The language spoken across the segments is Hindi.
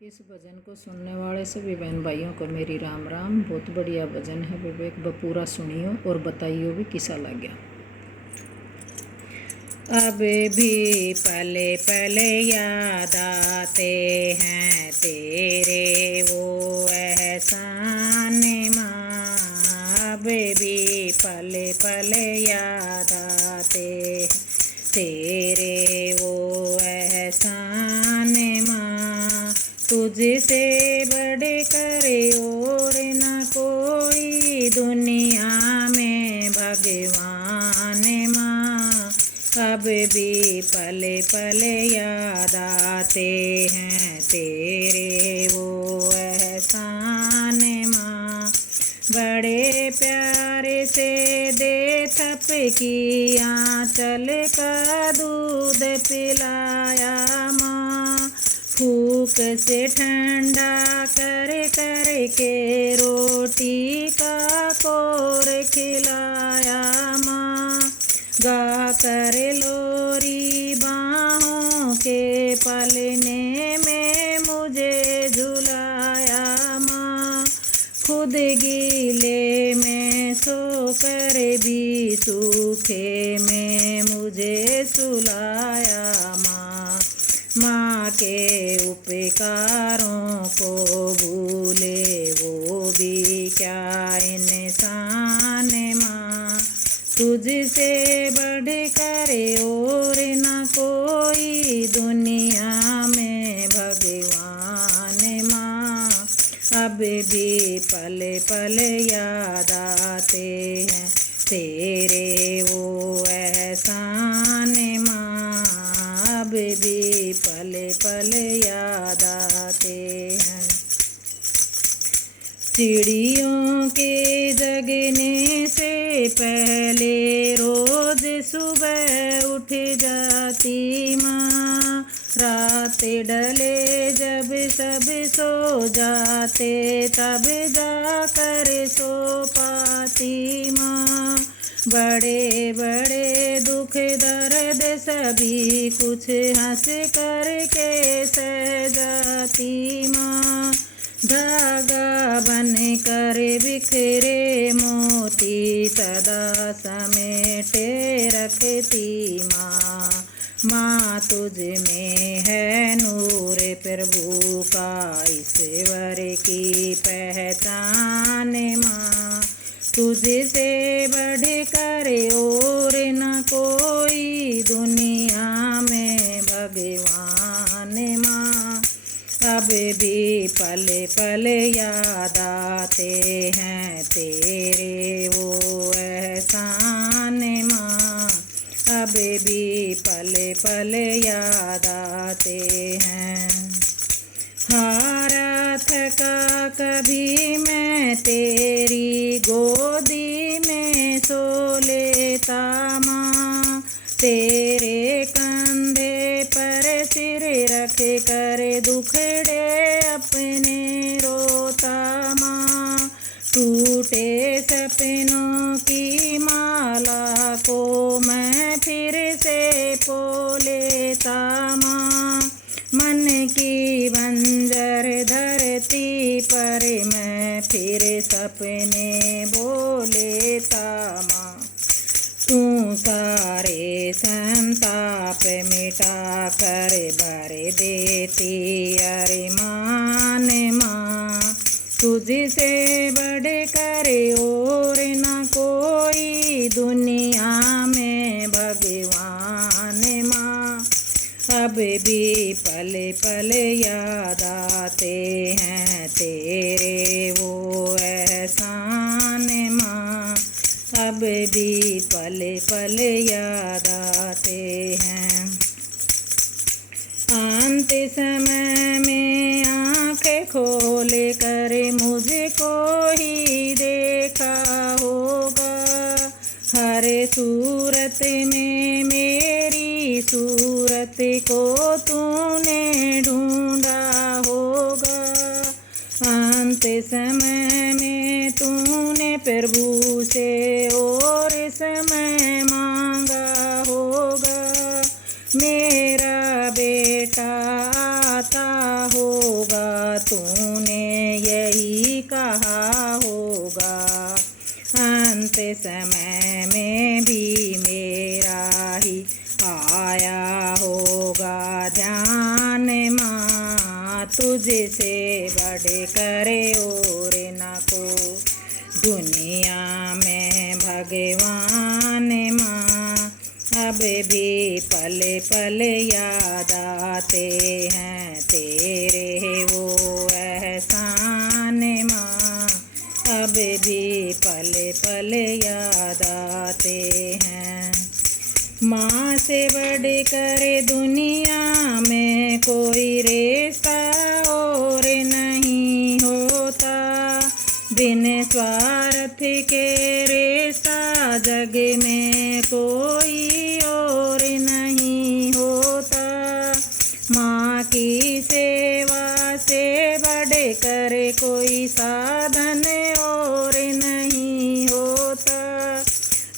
इस भजन को सुनने वाले सभी बहन भाइयों को मेरी राम राम। बहुत बढ़िया भजन है विवेक, पूरा सुनियो और बताइयो भी किसा लग गया। अब भी पले पले याद आते हैं तेरे वो एहसान माँ। अब भी पले पले याद आते तेरे वो एहसान माँ। तुझसे बढ़ कर और न कोई दुनिया में भगवान माँ। अब भी पले पले याद आते हैं तेरे वो एहसान माँ। बड़े प्यार से दे थप की आंचल का दूध पिलाया माँ। फूक से ठंडा कर कर के रोटी का कोर खिलाया माँ। गा कर लोरी बाहों के पलने में मुझे झुलाया माँ। खुद गीले में सो कर भी सूखे में मुझे सुलाया माँ। माँ के उपकारों को भूले वो भी क्या इंसान माँ। तुझसे बढ़ कर और न कोई दुनिया में भगवान माँ। अब भी पल पल याद आते हैं तेरे वो एहसान माँ। अब भी पल पल याद आते हैं। चिड़ियों के जगने से पहले रोज सुबह उठ जाती माँ। रात डले जब सब सो जाते तब जाकर सो पाती माँ। बड़े बड़े दुख दर्द सभी कुछ हंस करके सह जाती माँ। धागा बन कर बिखरे मोती सदा समेटे रखती माँ। माँ तुझ में है नूर प्रभु का ईश्वर की पहचान माँ। तुझसे बढ़ कर और न कोई दुनिया में भगवान माँ। अब भी पल पल याद आते हैं तेरे वो एहसान माँ। अब भी पल पल याद आते हैं। हारा थका कभी मैं तेरी गोदी में सो लेता माँ। तेरे कंधे पर सिर रख कर दुखड़े अपने रोता माँ। टूटे सपनों की माला को मैं फिर से पो लेता माँ। मन की बंजर धरती पर मैं फिर सपने बोलेता माँ। तू सारे संताप मिटा कर भर देती अरमान माँ। तुझसे बढ़ कर और न कोई दुनिया में भगवान माँ। अब भी पल पल याद आते हैं तेरे वो एहसान माँ। अब भी पल पल याद आते हैं। अंत समय में आँखें खोल कर मुझको ही देखा होगा। हर सूरत में मेरी सूरत को तूने ढूंढा होगा। अंत समय में तूने प्रभु से और समय मांगा होगा। मेरा बेटा आता होगा तूने यही कहा होगा, अंत समय में भी मेरा ही आया होगा ध्यान माँ, तुझसे बढ़ कर और न को दुनिया में भगवान माँ। अब भी पल पल याद आते हैं तेरे वो एहसान माँ, अब भी पल पल याद आते हैं। माँ से बढ़ कर दुनिया में कोई रिश्ता और नहीं होता, बिन स्वार्थ के रिश्ता जग में कोई और नहीं होता। माँ की सेवा से बढ़ कर कोई साधन और नहीं होता,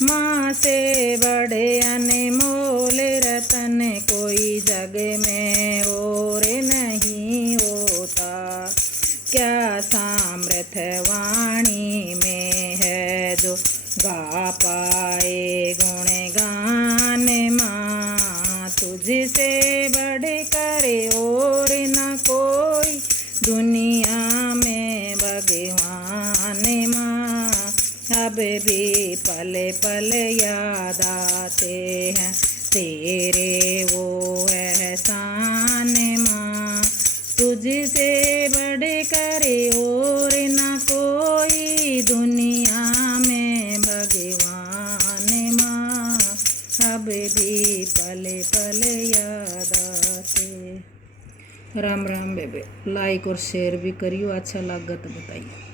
माँ से बड़े अनमोल रतन कोई जग में और नहीं होता। क्या सामर्थ वाणी में है जो गा पाए गुणगान माँ, तुझसे बढ़ कर और न कोई दुनिया में भगवान माँ। अब भी पल पल याद आते हैं तेरे वो एहसान माँ, तुझसे बढ़ कर और न कोई दुनिया में भगवान माँ। अब भी पल पल याद आते। राम राम बेबे, लाइक और शेयर भी करियो, अच्छा लगा तो बताइए।